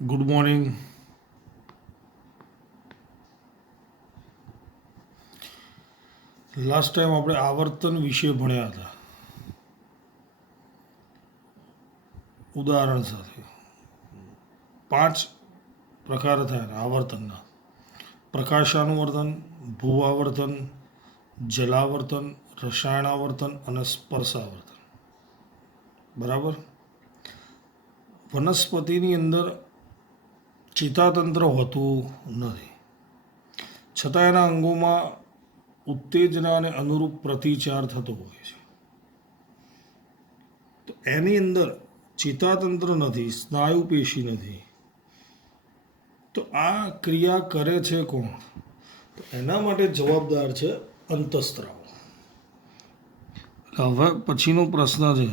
Good morning. Last time આપણે આવર્તન વિશે ભણ્યા હતા ઉદાહરણ સાથે. 5 પ્રકાર થયા આવર્તનના: પ્રકાશાનુવર્તન, ભૂઆવર્તન, જલાવર્તન, રસાયણાવર્તન અને સ્પર્શાવર્તન. બરાબર. વનસ્પતિની અંદર ચેતાતંત્ર હોતું નથી, છતાં એના અંગોમાં ઉત્તેજના અને અનુરૂપ પ્રતિચાર થતો હોય છે. તો એની અંદર ચેતાતંત્ર નથી, સ્નાયુ પેશી નથી, તો આ ક્રિયા કરે છે કોણ? તો એના માટે જવાબદાર છે અંતઃસ્ત્રાવ. હવે પછીનો પ્રશ્ન છે,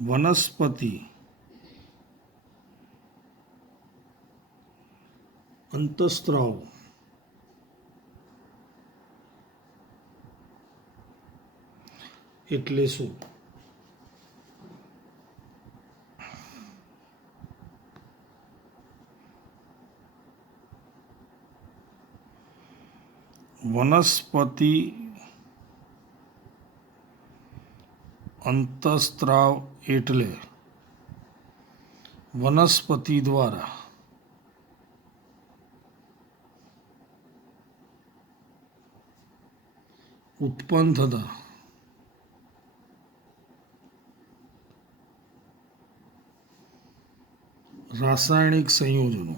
વનસ્પતિ અંતઃસ્ત્રાવ એટલે શું? વનસ્પતિ અંતઃસ્ત્રાવ એટલે વનસ્પતિ દ્વારા ઉત્પન્ન થતા રાસાયણિક સંયોજનો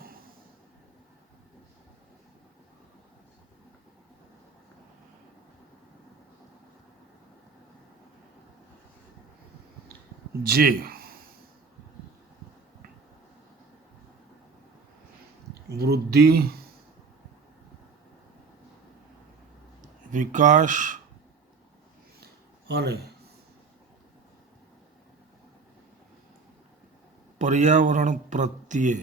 જે વૃદ્ધિ, વિકાસ અને પર્યાવરણ પ્રત્યે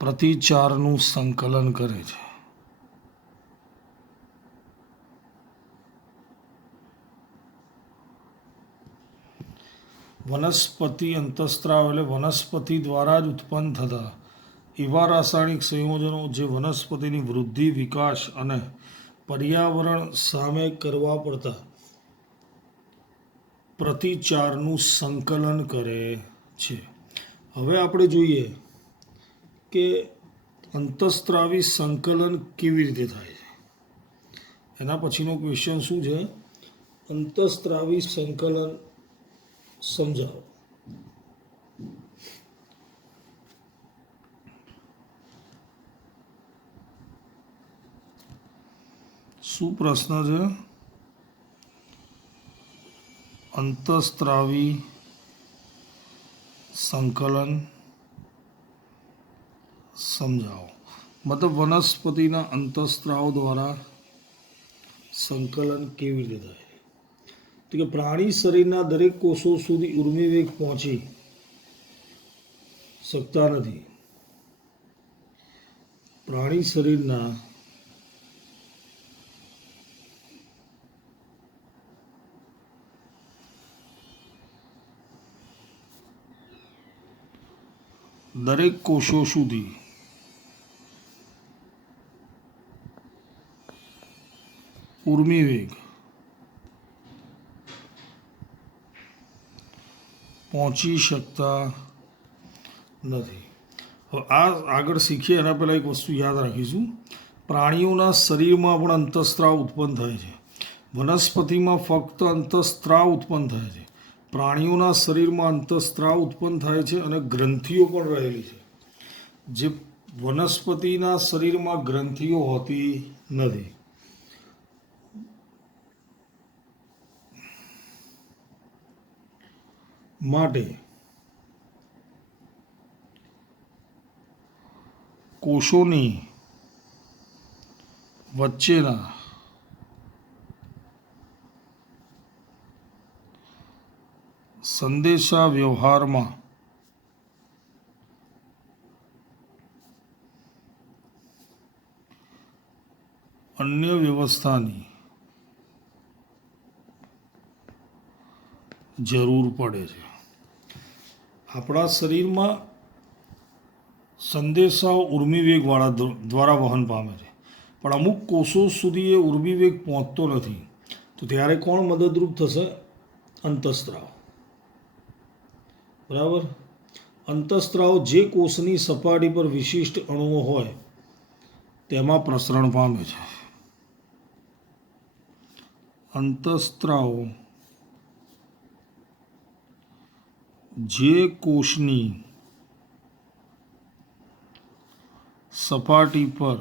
પ્રતિચારનું સંકલન કરે છે. વનસ્પતિ અંતઃસ્ત્રાવ એટલે વનસ્પતિ દ્વારા જ ઉત્પન્ન થતા એવા રાસાયણિક સંયોજનો જે વનસ્પતિની વૃદ્ધિ, વિકાસ અને પર્યાવરણ સામે કરવા પડતા પ્રતિચારનું સંકલન કરે છે. હવે આપણે જોઈએ કે અંતઃસ્ત્રાવી સંકલન કેવી રીતે થાય છે. એના પછીનો ક્વેશ્ચન શું છે? અંતઃસ્ત્રાવી સંકલન સમજાવો. શું પ્રશ્ન છે? અંતઃસ્ત્રાવી સંકલન સમજાવો. મતલબ વનસ્પતિના અંતઃસ્ત્રાવ દ્વારા સંકલન કેવી રીતે થાય? તો કે પ્રાણી શરીરના દરેક કોષો સુધી ઉર્મિવેગ પહોંચી શકતા નથી. પ્રાણી શરીરના દરેક કોષો સુધી ઉર્મિવેગ પહોંચી શકતા નથી. હવે આ આગળ શીખીએ એના પહેલાં એક વસ્તુ યાદ રાખીશું. પ્રાણીઓના શરીરમાં પણ અંતઃસ્ત્રાવ ઉત્પન્ન થાય છે. વનસ્પતિમાં ફક્ત અંતઃસ્ત્રાવ ઉત્પન્ન થાય છે. પ્રાણીઓના શરીરમાં અંતઃસ્ત્રાવ ઉત્પન્ન થાય છે અને ગ્રંથિઓ પણ રહેલી છે. જે વનસ્પતિના શરીરમાં ગ્રંથિઓ હોતી નથી. માટે કોષોની વચ્ચેના સંદેશા વ્યવહારમાં અન્ય વ્યવસ્થાની જરૂર પડે છે. આપણા શરીરમાં સંદેશાઓ ઉર્મિવેગવાળા દ્વારા વહન પામે છે, પણ અમુક કોષો સુધી એ ઉર્મિવેગ પહોંચતો નથી. તો ત્યારે કોણ મદદરૂપ થશે? અંતઃસ્ત્રાવ. બરાબર. અંતઃસ્ત્રાવ જે કોષની સપાટી પર વિશિષ્ટ અણુઓ હોય તેમાં પ્રસરણ પામે છે. અંતઃસ્ત્રાવ જે કોષની સપાટી પર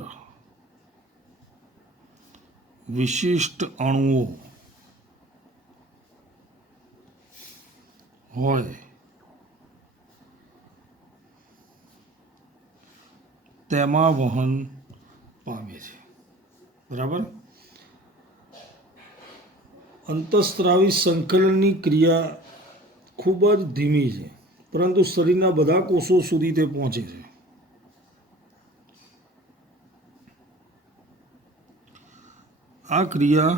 વિશિષ્ટ અણુઓ હોય તેમાં વહન પામે છે. બરાબર. અંતઃસ્ત્રાવી સંકલનની ક્રિયા ખૂબ જ ધીમી છે, પરંતુ શરીરના બધા કોષો સુધી તે પહોંચે છે. આ ક્રિયા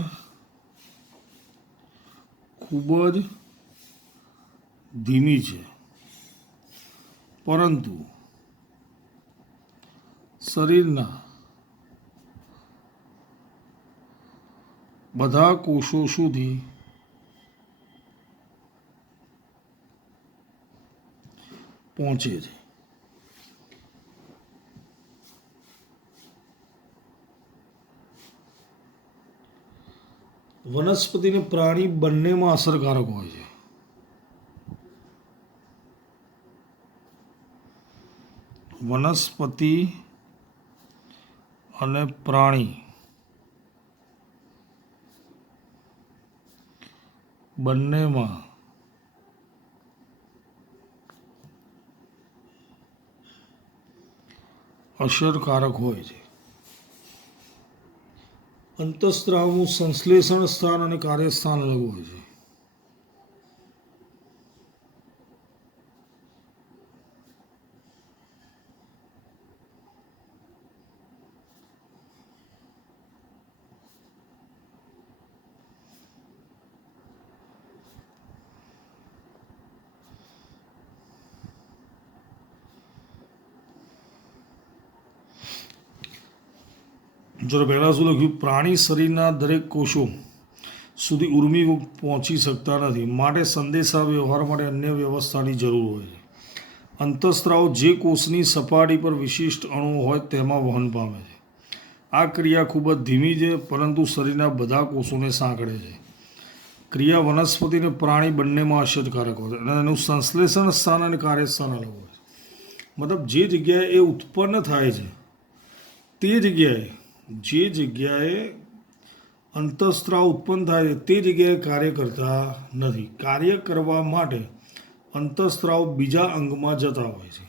ખૂબ જ ધીમી છે, પરંતુ શરીરના બધા કોષો સુધી પહોંચે છે. વનસ્પતિ અને પ્રાણી બંનેમાં અસરકારક હોય છે. વનસ્પતિ અને પ્રાણી બંનેમાં અસરકારક હોય છે. અંતઃસ્ત્રાવનું સંશ્લેષણ સ્થાન અને કાર્યસ્થાન અલગ હોય છે. જો પહેલાં શું લખ્યું? પ્રાણી શરીરના દરેક કોષો સુધી ઉર્મિ પહોંચી શકતા નથી, માટે સંદેશા વ્યવહાર માટે અન્ય વ્યવસ્થાની જરૂર હોય છે. અંતઃસ્ત્રાવ જે કોષની સપાટી પર વિશિષ્ટ અણુઓ હોય તેમાં વહન પામે છે. આ ક્રિયા ખૂબ જ ધીમી છે, પરંતુ શરીરના બધા કોષોને સાંકળે છે. ક્રિયા વનસ્પતિ અને પ્રાણી બંનેમાં અસરકારક હોય છે, અને એનું સંશ્લેષણ સ્થાન અને કાર્યસ્થાન અલગ હોય છે. મતલબ જે જગ્યાએ એ ઉત્પન્ન થાય છે તે જગ્યાએ અંતઃસ્ત્રાવ ઉત્પન્ન થાય છે તે જગ્યાએ કાર્ય કરતા નથી. કાર્ય કરવા માટે અંતઃસ્ત્રાવ બીજા અંગમાં જતા હોય છે.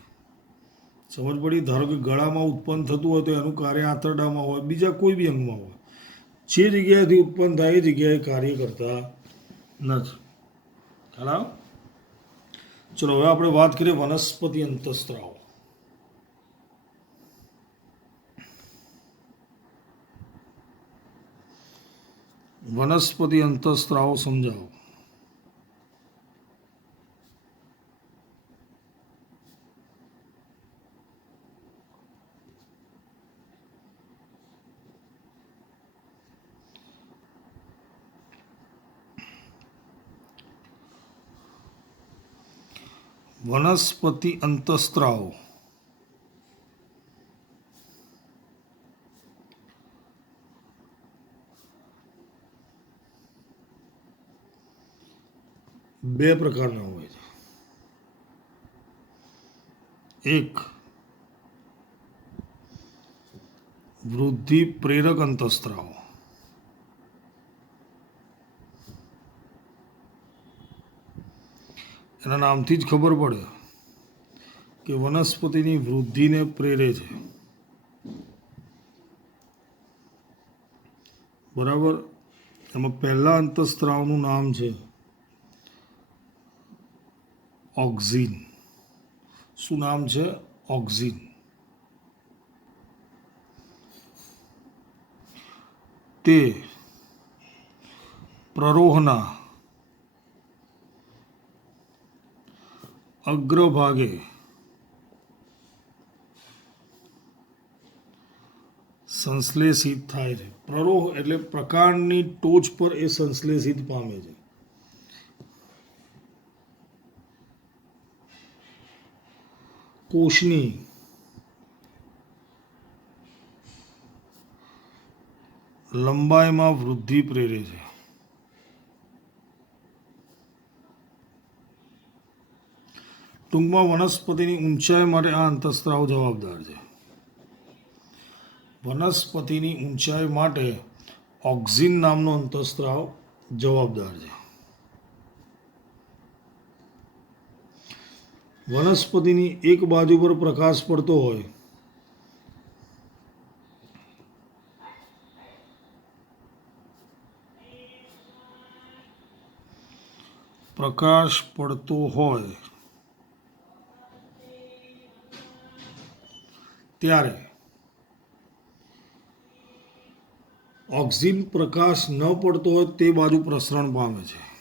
સમજ પડી? ધારો કે ગળામાં ઉત્પન્ન થતું હોય તો એનું કાર્ય આંતરડામાં હોય, બીજા કોઈ બી અંગમાં હોય. જે જગ્યાએથી ઉત્પન્ન થાય એ જગ્યાએ કાર્ય કરતા નથી. ખ્યાલ? ચલો હવે આપણે વાત કરીએ વનસ્પતિ અંતઃસ્ત્રાવ. વનસ્પતિ અંતઃસ્ત્રાવો સમજાવો. વનસ્પતિ અંતઃસ્ત્રાવ બે પ્રકારના હોય છે. એક વૃદ્ધિ પ્રેરક અંતઃસ્ત્રાવ. એના નામથી જ ખબર પડે કે વનસ્પતિની વૃદ્ધિને પ્રેરે છે. બરાબર. એમાં પહેલા અંતઃસ્ત્રાવનું નામ છે ઓક્ઝિન. શું નામ છે? ઓક્ઝિન. તે પ્રરોહના અગ્રભાગે સંશ્લેષિત થાય છે. પ્રરોહ એટલે પ્રકાંડની ટોચ પર એ સંશ્લેષિત પામે છે. કોષની લંબાઈમાં વૃદ્ધિ પ્રેરે છે. ટૂંકમાં વનસ્પતિની ઊંચાઈ માટે આ અંતઃસ્ત્રાવ જવાબદાર છે. વનસ્પતિની ઊંચાઈ માટે ઓક્ઝિન નામનો અંતઃસ્ત્રાવ જવાબદાર છે. વનસ્પતિની એક બાજુ પર પ્રકાશ પડતો હોય ત્યારે ઓક્ઝિન પ્રકાશ ન પડતો હોય તે બાજુ પ્રસરણ પામે છે.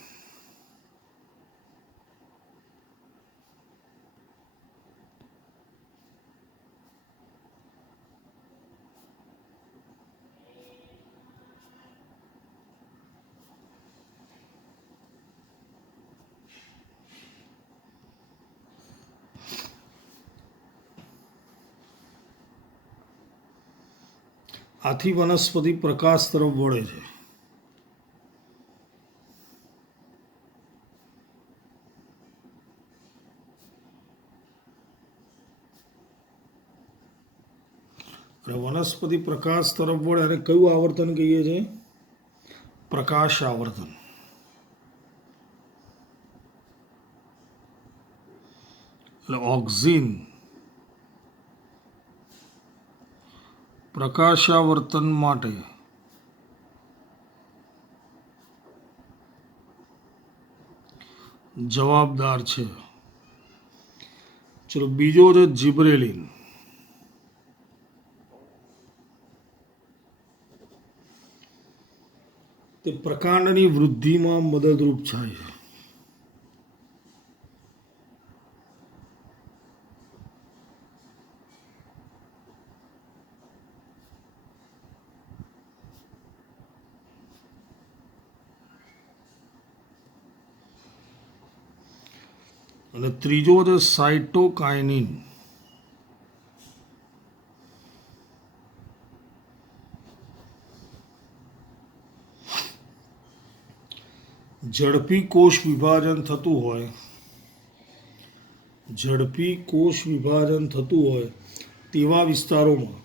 આથી વનસ્પતિ પ્રકાશ તરફ વળે છે. અને વનસ્પતિ પ્રકાશ તરફ વળે અને કયું આવર્તન કહીએ છીએ? પ્રકાશ આવર્તન. એટલે ઓક્ઝિન પ્રકાશાવર્તન માટે જવાબદાર છે. ચલો બીજો છે જિબ્રેલિન. તે પ્રકાંડની વૃદ્ધિમાં મદદરૂપ થાય છે. અને ત્રીજો છે સાઇટોકાઇનિન. ઝડપી કોષ વિભાજન થતું હોય તેવા વિસ્તારોમાં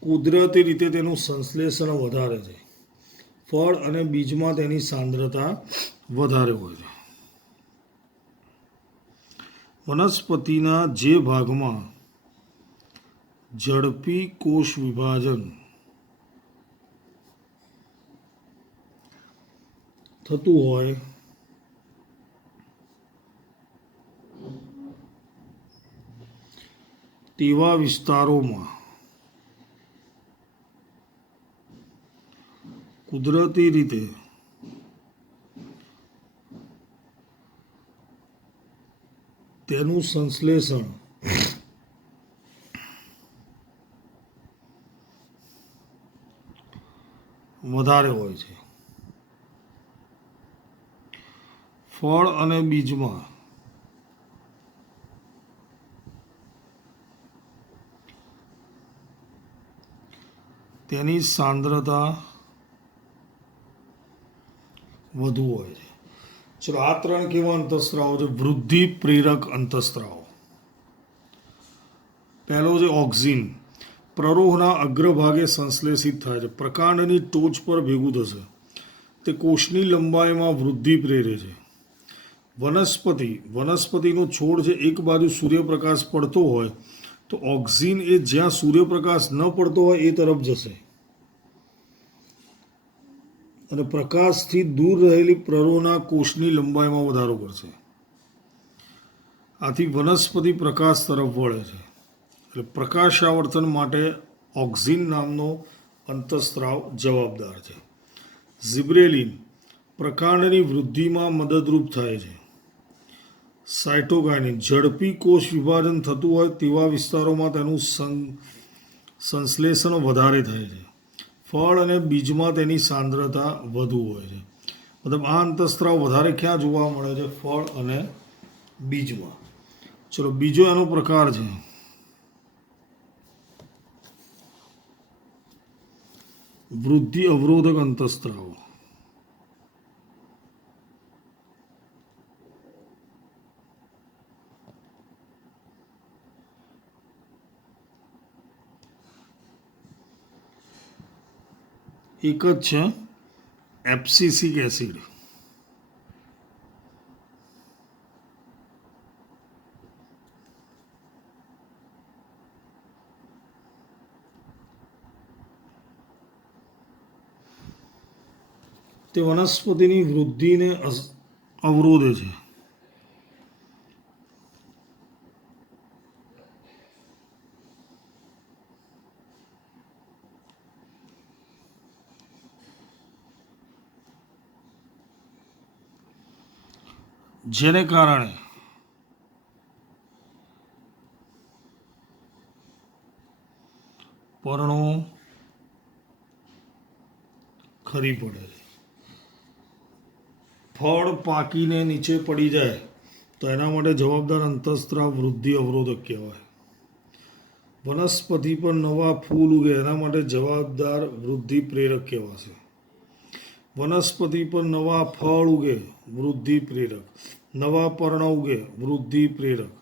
કુદરતી રીતે તેનું સંશ્લેષણ વધારે છે. ફળ અને બીજમાં તેની સાંદ્રતા વધારે હોય છે. વનસ્પતિના જે ભાગમાં ઝડપી કોષ વિભાજન થતું હોય તેવા વિસ્તારોમાં કુદરતી રીતે તેનું સંશ્લેષણ વધારે હોય છે. ફળ અને બીજમાં તેની સાંદ્રતા વધુ હોય છે. ચલો આ ત્રણ કેવા અંતઃસ્ત્રાવો છે? વૃદ્ધિ પ્રેરક અંતઃસ્ત્રાવો. પહેલો છે ઓક્ઝિન. પ્રરોહના અગ્રભાગે સંશ્લેષિત થાય છે. પ્રકાંડની ટોચ પર ભેગું થશે. તે કોષની લંબાઈમાં વૃદ્ધિ પ્રેરે છે. વનસ્પતિનો છોડ છે એક બાજુ સૂર્યપ્રકાશ પડતો હોય તો ઓક્ઝિન એ જ્યાં સૂર્યપ્રકાશ ન પડતો હોય એ તરફ જશે અને પ્રકાશથી દૂર રહેલી પ્રરોહના કોષની લંબાઈમાં વધારો કરશે. આથી વનસ્પતિ પ્રકાશ તરફ વળે છે. એટલે પ્રકાશાવર્તન માટે ઓક્ઝિન નામનો અંતઃસ્ત્રાવ જવાબદાર છે. ઝિબ્રેલિન પ્રકાંડની વૃદ્ધિમાં મદદરૂપ થાય છે. સાયટોકાઇનિન ઝડપી કોષ વિભાજન થતું હોય તેવા વિસ્તારોમાં તેનું સંશ્લેષણ વધારે થાય છે. ફળ અને બીજમાં તેની સાંદ્રતા વધુ હોય છે. મતલબ આ અંતઃસ્ત્રાવ વધારે ક્યાં જોવા મળે છે? ફળ અને બીજમાં. ચલો બીજો એનો પ્રકાર છે વૃદ્ધિ અવરોધક અંતઃસ્ત્રાવ. એક જ છે એબ્સિસિક એસિડ. તે વનસ્પતિની વૃદ્ધિને અવરોધે છે. જેને કારણે પર્ણો ખરી પડે છે. ફળ પાકીને નીચે પડી જાય તો એના માટે જવાબદાર અંતઃસ્ત્રાવ વૃદ્ધિ અવરોધક કહેવાય. વનસ્પતિ પર નવા ફૂલ ઉગે એના માટે જવાબદાર વૃદ્ધિ પ્રેરક કહેવાશે. વનસ્પતિ પર નવા ફળ ઉગે વૃદ્ધિ પ્રેરક. નવા પર્ણ ઉગે વૃદ્ધિ પ્રેરક.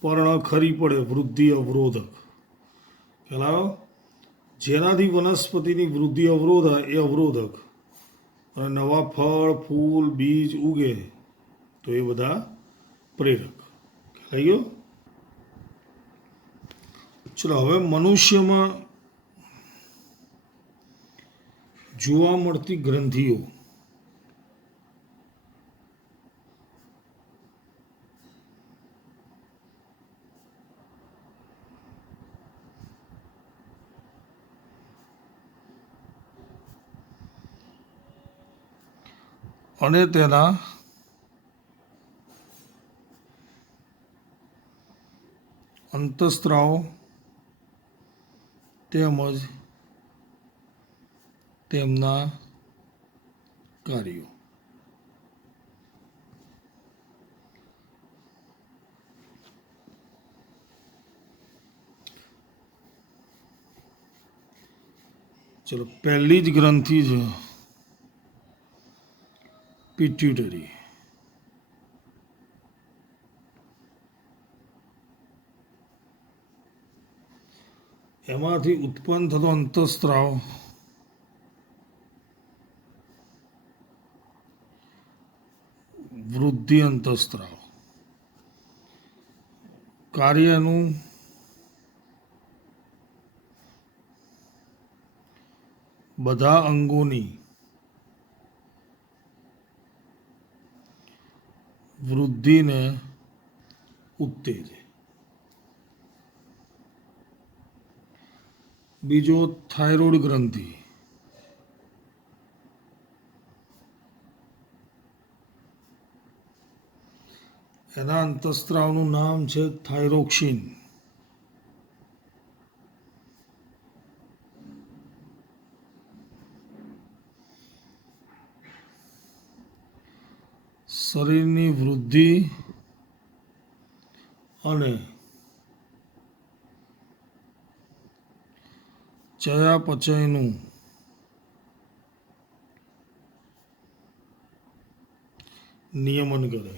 પર્ણ ખરી પડે વૃદ્ધિ અવરોધક. ખ્યાલ જેનાથી વનસ્પતિની વૃદ્ધિ અવરોધાય એ અવરોધક. અને નવા ફળ ફૂલ બીજ ઉગે તો એ બધા પ્રેરક. ખ્યાલ ગયો? ચલો હવે મનુષ્યમાં જોવા મળતી ગ્રંથિઓ. અને તેના અંતઃસ્ત્રાવ તેમજ તેમના કાર્યો. ચલો પહેલી જ ગ્રંથિ છે પિટ્યુટરી. એમાંથી ઉત્પન્ન થતો અંતઃસ્ત્રાવ વૃદ્ધિ અંતઃસ્ત્રાવ. કાર્યનું બધા અંગોની વૃદ્ધિને ઉત્તેજે. બીજો થાઇરોઇડ ગ્રંથિ. એના અંતઃસ્ત્રાવનું નામ છે થાઇરોક્સિન. શરીરની વૃદ્ધિ અને ચયાપચયનું નિયમન કરે.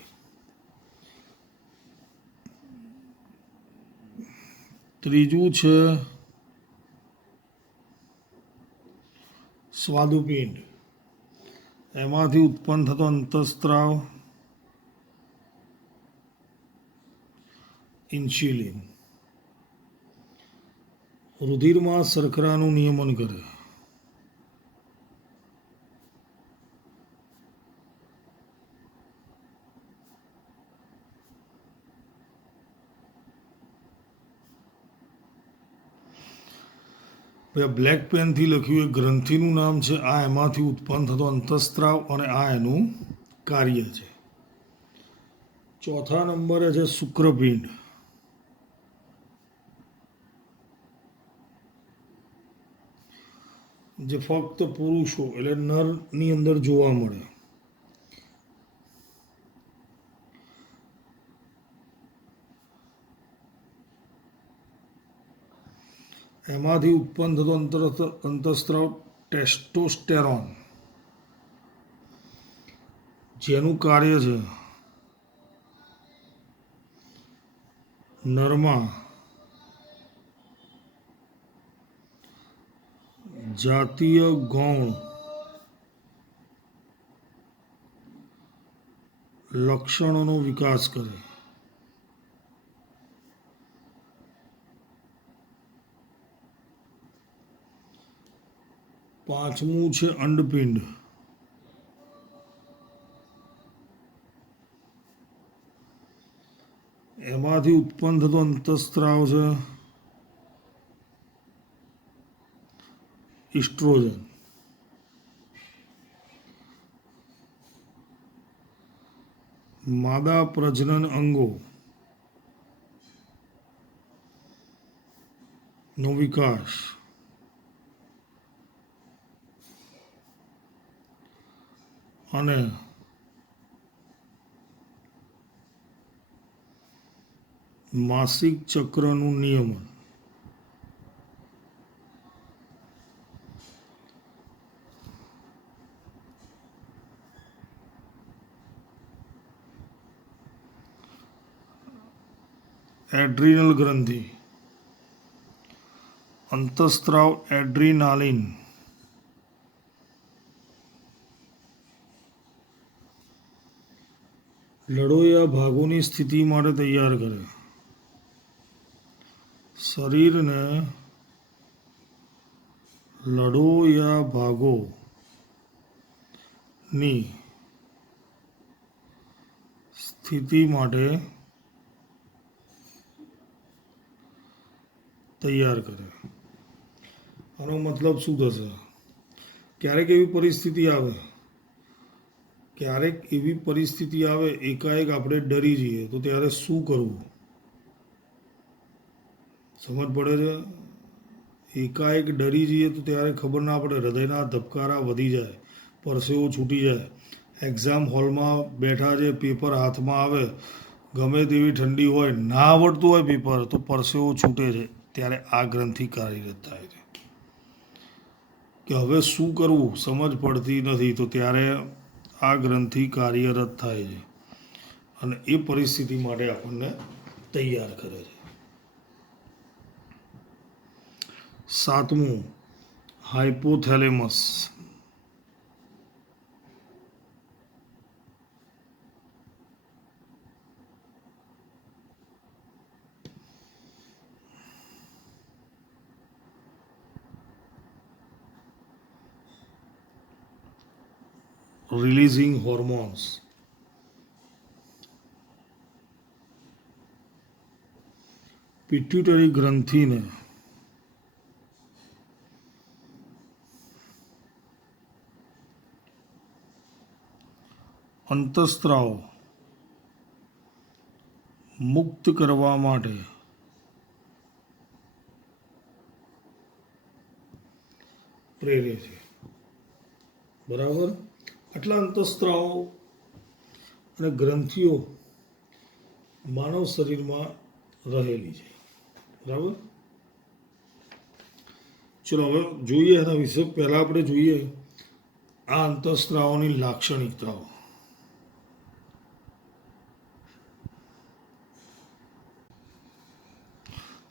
ત્રીજું છે સ્વાદુપિંડ. એમાંથી ઉત્પન્ન થતો અંતઃસ્ત્રાવ ઇન્સ્યુલિન. રુધિરમાં શર્કરાનું નિયમન કરે. બ્લેક પેનથી લખ્યું એ ગ્રંથિનું નામ છે. આ એમાંથી ઉત્પન્ન થતો અંતઃસ્ત્રાવ અને આ એનું કાર્ય છે. ચોથા નંબરે છે શુક્રપિંડ. જે ફક્ત પુરુષો એટલે નરની અંદર જોવા મળે. એમાંથી ઉત્પન્ન થતો અંતઃસ્ત્રાવ ટેસ્ટોસ્ટેરોન, જેનું કાર્ય છે નરમાં જાતીય ગૌણ લક્ષણોનો વિકાસ કરે. પાંચમું છે અંડપિંડ. એમાંથી ઉત્પન્ન થતો અંતઃસ્ત્રાવ છે ઇસ્ટ્રોજન. માદા પ્રજનન અંગો નો વિકાસ અને માસિક ચક્રનું નિયમન. એડ્રિનલ ગ્રંથિ, અંતઃસ્ત્રાવ એડ્રીનાલિન લડોયા ભાગોની સ્થિતિ માટે તૈયાર કરે. શરીરને લડોયા ભાગોની સ્થિતિ માટે તૈયાર કરે. આનો મતલબ શું થશે? ક્યારેક એવી પરિસ્થિતિ આવે એકાએક આપણે ડરી જઈએ તો ત્યારે શું કરવું? સમજ પડે છે? એકાએક ડરી જઈએ તો ત્યારે ખબર ના પડે, હૃદયના ધબકારા વધી જાય, પરસેવો છૂટી જાય. એક્ઝામ હોલમાં બેઠા છે, પેપર હાથમાં આવે, ગમે તેવી ઠંડી હોય, ના આવડતું હોય પેપર તો પરસેવો છૂટે છે. ત્યારે આ ગ્રંથિ કાર્યરત થાય છે કે હવે શું કરવું સમજ પડતી નથી, તો ત્યારે આ ગ્રંથિ કાર્યરત થાય છે અને એ પરિસ્થિતિ માટે આપણને તૈયાર કરે છે. સાતમું હાઇપોથેલેમસ. releasing hormones. પિટ્યુટરી ગ્રંથિને અંતઃસ્ત્રાવ મુક્ત કરવા માટે પ્રેરે છે. બરાબર? આટલા અંતઃસ્ત્રાવો અને ગ્રંથિઓ માનવ શરીરમાં રહેલી છે. બરાબર? ચલો હવે જોઈએ એના વિશે. પહેલાં આપણે જોઈએ આ અંતઃસ્ત્રાવોની લાક્ષણિકતાઓ.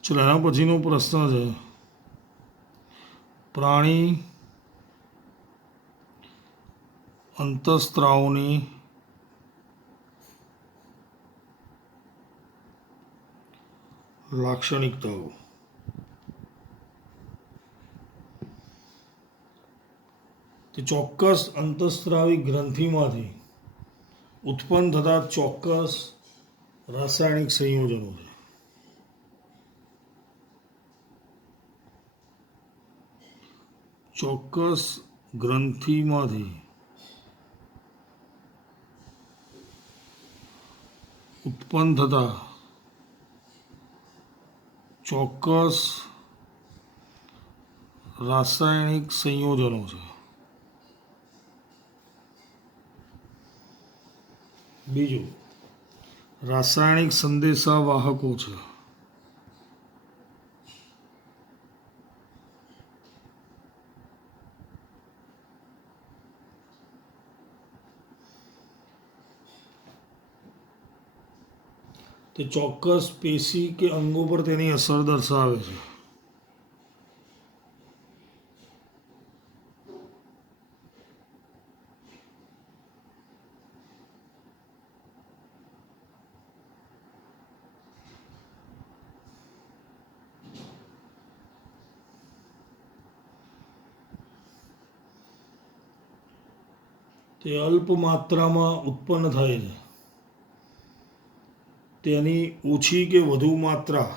ચલો એના પછીનો પ્રશ્ન છે પ્રાણી અંતઃસ્ત્રાવોની લાક્ષણિકતાઓ. તે ચોક્કસ અંતઃસ્ત્રાવી ગ્રંથિમાંથી ઉત્પન્ન થતા ચોક્કસ રાસાયણિક સંયોજનો છે. ચોક્કસ ગ્રંથિમાંથી ઉત્પન્ન થતા ચોક્કસ રાસાયણિક સંયોજનો છે. બીજું, રાસાયણિક સંદેશા વાહકો છે. તે ચોક્કસ પેશી કે અંગો પર તેની અસર દર્શાવે છે. તે અલ્પ માત્રામાં ઉત્પન્ન થાય છે. તેની ઓછી કે વધુ માત્રા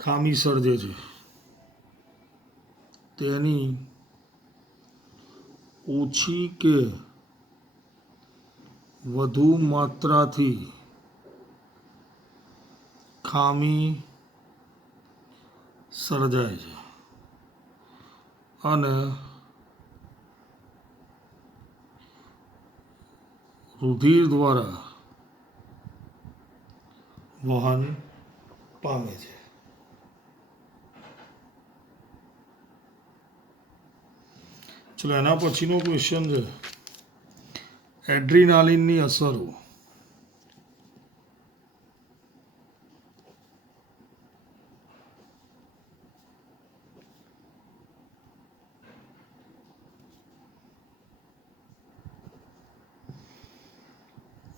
ખામી સર્જે છે. તેની ઓછી કે વધુ માત્રાથી ખામી સર્જાય છે અને રુધિર દ્વારા વહન પામે છે. ચલો એના પછીનો ક્વેશ્ચન છે એડ્રીનાલિનની અસરો.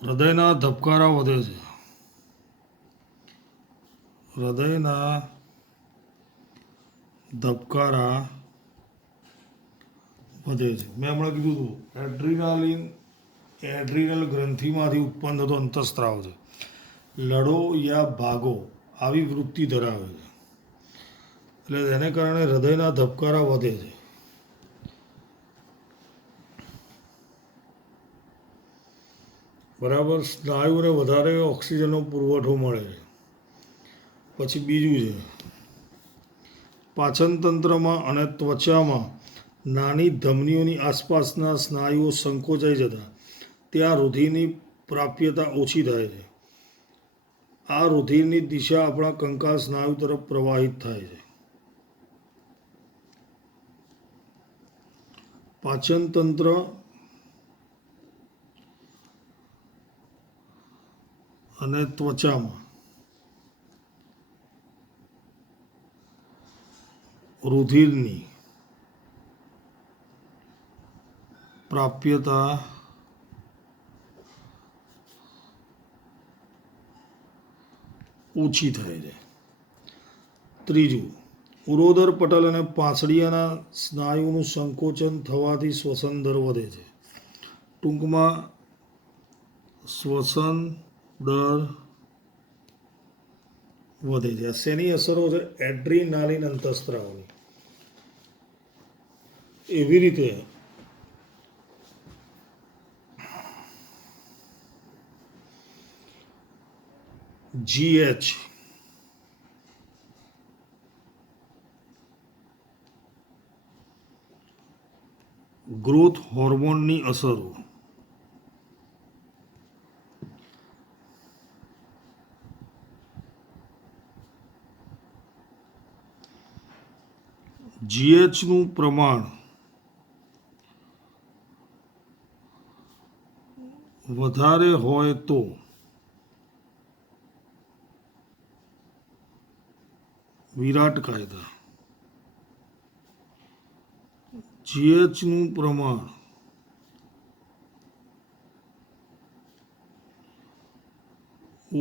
હૃદયના ધબકારા વધે છે. હૃદયના ધબકારા વધે છે. મેં હમણાં કીધું હતું એડ્રીનાલિન એડ્રીનલ ગ્રંથિમાંથી ઉત્પન્ન થતો અંતઃસ્ત્રાવ છે. લડો યા ભાગો આવી વૃત્તિ ધરાવે છે. એટલે એને કારણે હૃદયના ધબકારા વધે છે. બરાબર. સ્નાયુને વધારે ઓક્સિજનનો પુરવઠો મળે છે. પછી બીજું છે પાચન તંત્રમાં અને ત્વચામાં નાની ધમનીઓની આસપાસના સ્નાયુઓ સંકોચાઈ જતા ત્યાં રુધિરની પ્રાપ્યતા ઓછી થાય છે. આ રુધિરની દિશા આપણા કંકાલ સ્નાયુ તરફ પ્રવાહિત થાય છે. પાચન તંત્ર અને ત્વચામાં રુધિરની પ્રાપ્યતા ઓછી થાય છે. ત્રીજું, ઉરોદર પટલ અને પાંસળિયાના સ્નાયુનું સંકોચન થવાથી શ્વસન દર વધે છે. ટૂંકમાં શ્વસન દર વધે છે. આ શેની અસરો છે? એડ્રીનાલિન અંતઃસ્ત્રાવની. એવી રીતે GH ગ્રોથ હોર્મોનની અસરો. GHનું પ્રમાણ વધારે હોય તો વિરાટ કાયદા. GHનું પ્રમાણ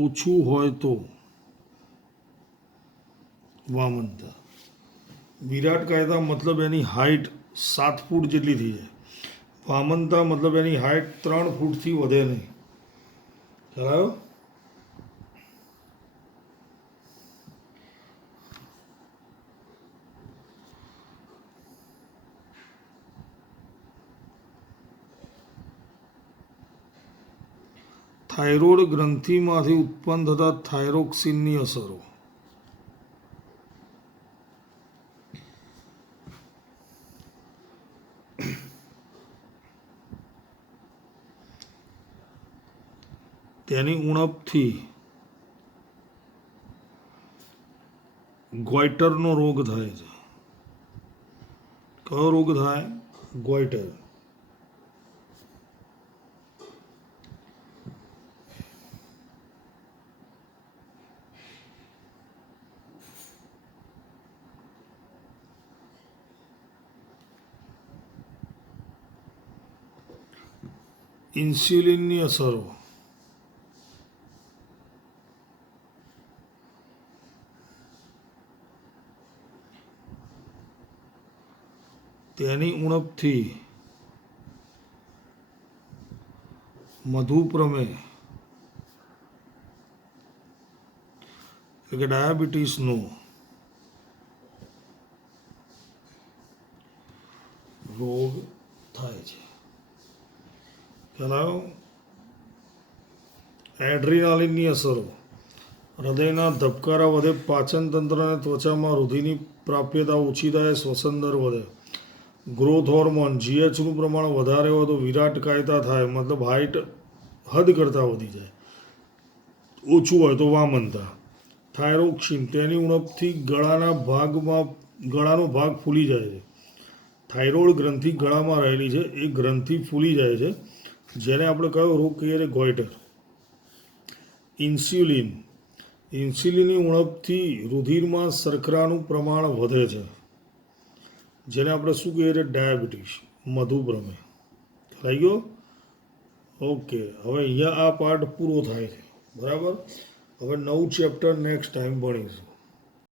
ઓછું હોય તો વામનતા. વિરાટ કાયદા મતલબ એની હાઇટ 7 ફૂટ જેટલી થઈ જાય. વામનતા મતલબ એની હાઇટ 3 ફૂટથી વધે નહીં. ખ્યાલ આવ્યો? થાઇરોઇડ ગ્રંથિમાંથી ઉત્પન્ન થતા થાઇરોક્સિનની અસરો. તેની ઉણપથી ગોઈટરનો રોગ થાય છે. કયો રોગ થાય? ગોઈટર. ઇન્સ્યુલિનની અસરો. તેની ઉણપથી મધુપ્રમેહ એટલે કે ડાયાબિટીસનો રોગ થાય છે. ખ્યાલ આવ્યો? એડ્રીનાલિનની અસરો. હૃદયના ધબકારા વધે, પાચન તંત્ર અને ત્વચામાં રુધિરની પ્રાપ્યતા ઓછી થાય, શ્વસન દર વધે. ગ્રોથ હોર્મોન જીએચનું પ્રમાણ વધારે હોય તો વિરાટ કાયતા થાય, મતલબ હાઇટ હદ કરતાં વધી જાય. ઓછું હોય તો વામનતા. થાઇરોક્સિન તેની ઉણપથી ગળાનો ભાગ ફૂલી જાય છે. થાઇરોઇડ ગ્રંથિ ગળામાં રહેલી છે, એ ગ્રંથિ ફૂલી જાય છે, જેને આપણે કયો રોગ કહીએ છીએ? ગોઈટર. ઇન્સ્યુલિનની ઉણપથી રુધિરમાં શર્કરાનું પ્રમાણ વધે છે, જેને આપણે શું કહીએ છીએ? ડાયાબિટીસ, મધુપ્રમેહ. થઈ ગયો? ઓકે. હવે અહીંયા આ પાર્ટ પૂરો થાય છે. બરાબર. હવે નવું ચેપ્ટર નેક્સ્ટ ટાઈમ ભણીશું.